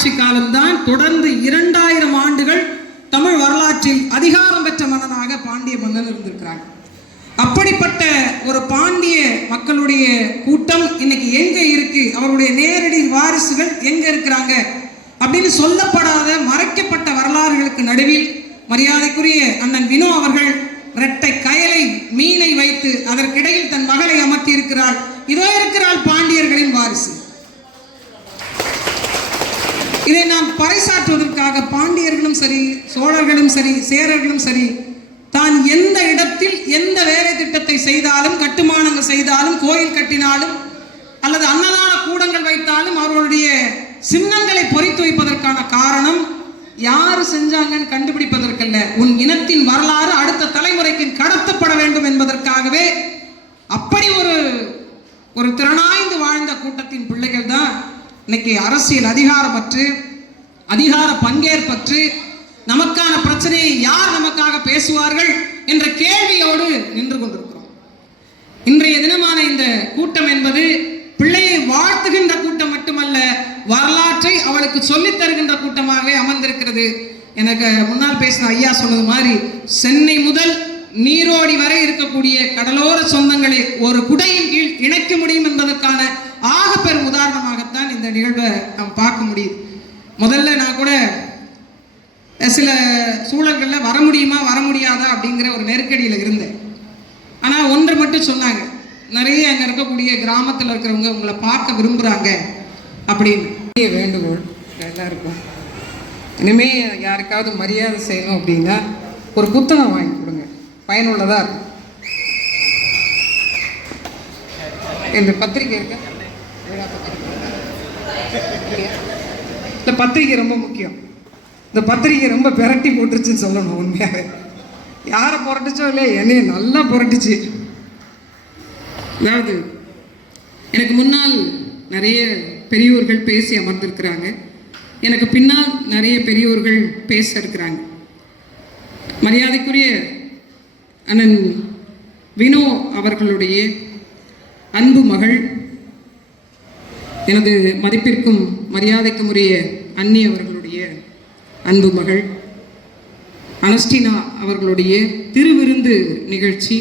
ஆட்சி காலம்தான் தொடர்ந்து இரண்டாயிரம் ஆண்டுகள் தமிழ் வரலாற்றில் அதிகாரம் பெற்ற மன்னனாக பாண்டிய மன்னன் இருந்திருக்கிறாங்க அப்படிப்பட்ட ஒரு பாண்டிய மக்களுடைய கூட்டம் இன்னைக்கு எங்க இருக்கு? அவருடைய நேரடி வாரிசுகள் எங்க இருக்கிறாங்க? அப்படின்னு சொல்லப்படாத மறைக்கப்பட்ட வரலாறுகளுக்கு நடுவில் மரியாதைக்குரிய அண்ணன் வினோ அவர்கள் இரட்டை கயலை மீனை வைத்து அதற்கிடையில் தன் மகளை அமர்த்தி இருக்கிறாள் இதோ இருக்கிறாள் பாண்டியர்களின் வாரிசு. இதை நாம் பறைசாற்றுவதற்காக பாண்டியர்களும் சரி சோழர்களும் சரி சேரர்களும் சரி தான் எந்த இடத்தில் எந்த வேலை திட்டத்தை செய்தாலும் கட்டுமானங்கள் செய்தாலும் கோயில் கட்டினாலும் அல்லது அன்னதான கூடங்கள் வைத்தாலும் அவர்களுடைய சின்னங்களை பொறித்து வைப்பதற்கான காரணம் யாரு செஞ்சாங்கன்னு கண்டுபிடிப்பதற்கல்ல. உன் இனத்தின் வரலாறு அடுத்த தலைமுறைக்கு கடத்தப்பட வேண்டும் என்பதற்காகவே அப்படி ஒரு ஒரு திறனாய்ந்து வாழ்ந்த கூட்டத்தின் பிள்ளைகள் தான் இன்னைக்கு அரசியல் அதிகாரம் பற்று அதிகார பங்கேற்பற்று நமக்கான பிரச்சனையை யார் நமக்காக பேசுவார்கள் என்ற கேள்வியோடு நின்று கொண்டிருக்கிறோம். இன்றைய தினமான இந்த கூட்டம் என்பது பிள்ளையை வாழ்த்துகின்ற கூட்டம் மட்டுமல்ல வரலாற்றை அவளுக்கு சொல்லித் தருகின்ற கூட்டமாகவே அமர்ந்திருக்கிறது. எனக்கு முன்னால் பேசின ஐயா சொன்னது மாதிரி சென்னை முதல் நீரோடி வரை இருக்கக்கூடிய கடலோர சொந்தங்களை ஒரு குடையின் கீழ் இணைக்க முடியும் என்பதற்கான உதாரணமாகத்தான் நிகழ்வை நம்ம பார்க்க முடியுது. முதல்ல நான் கூட சில சூழல்களில் வர முடியுமா வர முடியாதா அப்படிங்கிற ஒரு நெருக்கடியில் இருந்தேன். ஆனால் ஒன்று மட்டும் சொன்னாங்க. நிறைய அங்கே இருக்கக்கூடிய கிராமத்தில் இருக்கிறவங்க உங்களை பார்க்க விரும்புகிறாங்க அப்படின்னு. வேண்டுகோள் எல்லாருக்கும் இனிமேல் யாருக்காவது மரியாதை செய்யணும் அப்படின்னா ஒரு புத்தகம் வாங்கி கொடுங்க. பயனுள்ளதாக இருக்கும். இந்த பத்திரிக்கை இருக்க? இந்த பத்திரிக்கை ரொம்ப முக்கியம். இந்த பத்திரிக்கை ரொம்ப பெரட்டி போட்டுருச்சுன்னு சொல்லணும் உண்மையாகவே யாரை புரட்டுச்சோ இல்லையா? என்னைய நல்லா புரட்டுச்சு. அதாவது எனக்கு முன்னால் நிறைய பெரியோர்கள் பேசி அமர்ந்திருக்கிறாங்க. எனக்கு பின்னால் நிறைய பெரியோர்கள் பேச இருக்கிறாங்க. மரியாதைக்குரிய அண்ணன் வினோ அவர்களுடைய அன்பு மகள் எனது மதிப்பிற்கும் மரியாதைக்கும் உரிய அன்னி அவர்களுடைய அன்பு மகள் அனஸ்டினா அவர்களுடைய திருவிருந்து நிகழ்ச்சி